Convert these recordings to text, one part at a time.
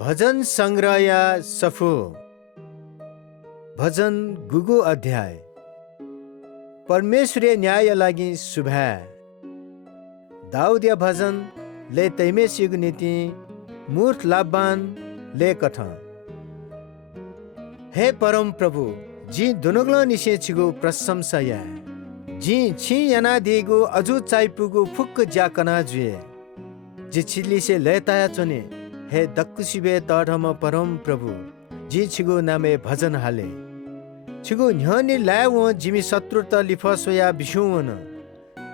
भजन संग्रह या सफो भजन गुगु अध्याय परमेश्वरीय न्याय लागि शुभा दाऊदीय भजन ले तैमेश युग नीति मूर्ख लाभवान ले कथ हे परम प्रभु जी दुनुग्लो निशे छिगु प्रशंसा या जी छि याना दिगु अजु चाइपुगु फुक्क ज्याकना जुए जी छिली से लेताया चोने हे दक्कुसिबे तढम परम प्रभु जी छिगु नामे भजन हाले छिगु न्हनि लाव जिमी शत्रु त लिफसोया बिसुवन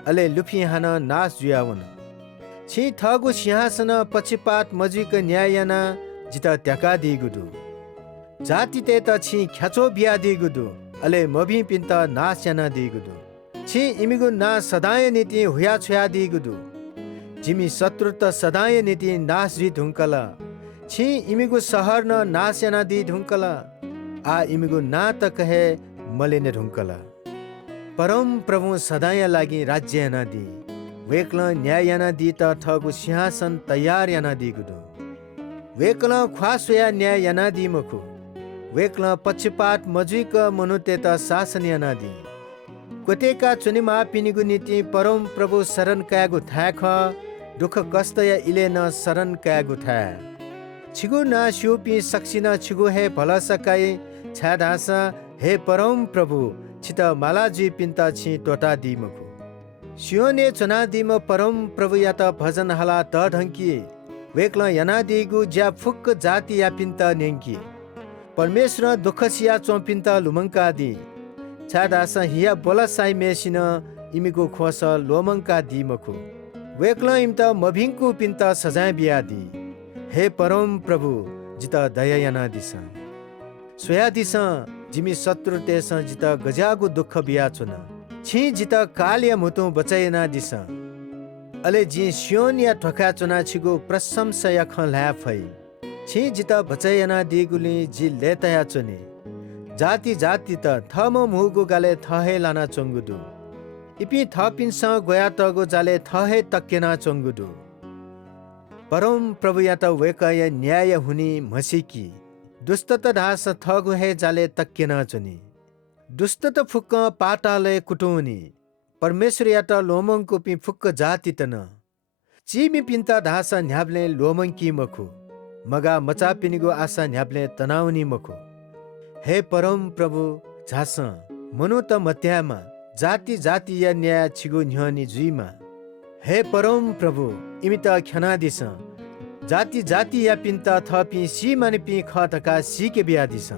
अले लुफी हान नाश जुयावन छि थगु सिंहासन पक्षपात मजिक न्यायना जित त्याका दिगुदु जाति ते त छि ख्याचो बिया दिगुदु अले मबी पिन्त नाश याना दिगुदु छि इमिगु ना सदाय नीति हुया छुया दिगुदु जिमी शत्रु त सदाय नीति नाश जी ढुङ्कला छि इमिगु सहर न नाश याना दि ढुङ्कला आ इमिगु ना त कहे मलिने ढुङ्कला परम प्रभु सदाय लागि राज्य याना दि वेक्ल न्याय याना दि त ठगु सिंहासन तयार याना दिगुदु वेक्ल ख्वासोया न्याय याना दि मखु वेक्ल पक्षपात मजुइक मनुते त शासन याना दि कोतेका चुनिमा पिनिगु नीति परम प्रभु शरण कागु थाख दुख कष्ट या इले न शरण कागु था छिगु न शिवपी सक्सिन छिगु हे भला सकाई छादास हे परम प्रभु छित माला जी पिन्ता छि टोटा दिमखु शिवने चना दिम परम प्रभु या त भजन हला त ढंकी वेक्ल याना दिगु ज्या फुक्क जाति या पिन्ता नेंकी परमेश्वर दुख सिया चोपिन्ता लुमंका दि छादास हिया बोला साई मेसिन इमिगु खोस लोमंका दिमखु वेक्ल इम्त मभिङकु पिन्त सजाय बियादी हे परम प्रभु जित दया याना दिस सोया दिस जिमी शत्रु तेस जित गजागु दुख बिया चुन छि जित कालिया मुतु बचायना दिस अले जी सियोन या ठोका चुना छिगु प्रशंसा या खला फै छि जित बचायना दिगुली जी लेतया चुने जाति जाति त थम मुगु गाले थहे लाना चंगुदु इपि थपिन्स गोया तगु जाले थहे तक्केना चंगुदु परम प्रभु या त वेकय न्याय हुनी मसिकी दुष्ट त धास थगु हे जाले तक्केना चुनी दुष्ट त फुक्क पाताले कुटुनी परमेश्वर या त लोमंगको पि फुक्क जाति तन चिमी पिन्ता धास न्याब्ले लोमंकी मखु मगा मचा पिनिगु आशा न्याब्ले तनाउनी मखु हे परम प्रभु झास मनु त मत्यामा जाति जाति या न्याय छिगु न्हनि जुइमा हे परम प्रभु इमि त ख्याना दिस जाति जाति या पिन्ता थपि सी माने पि खतका सीके बिया दिस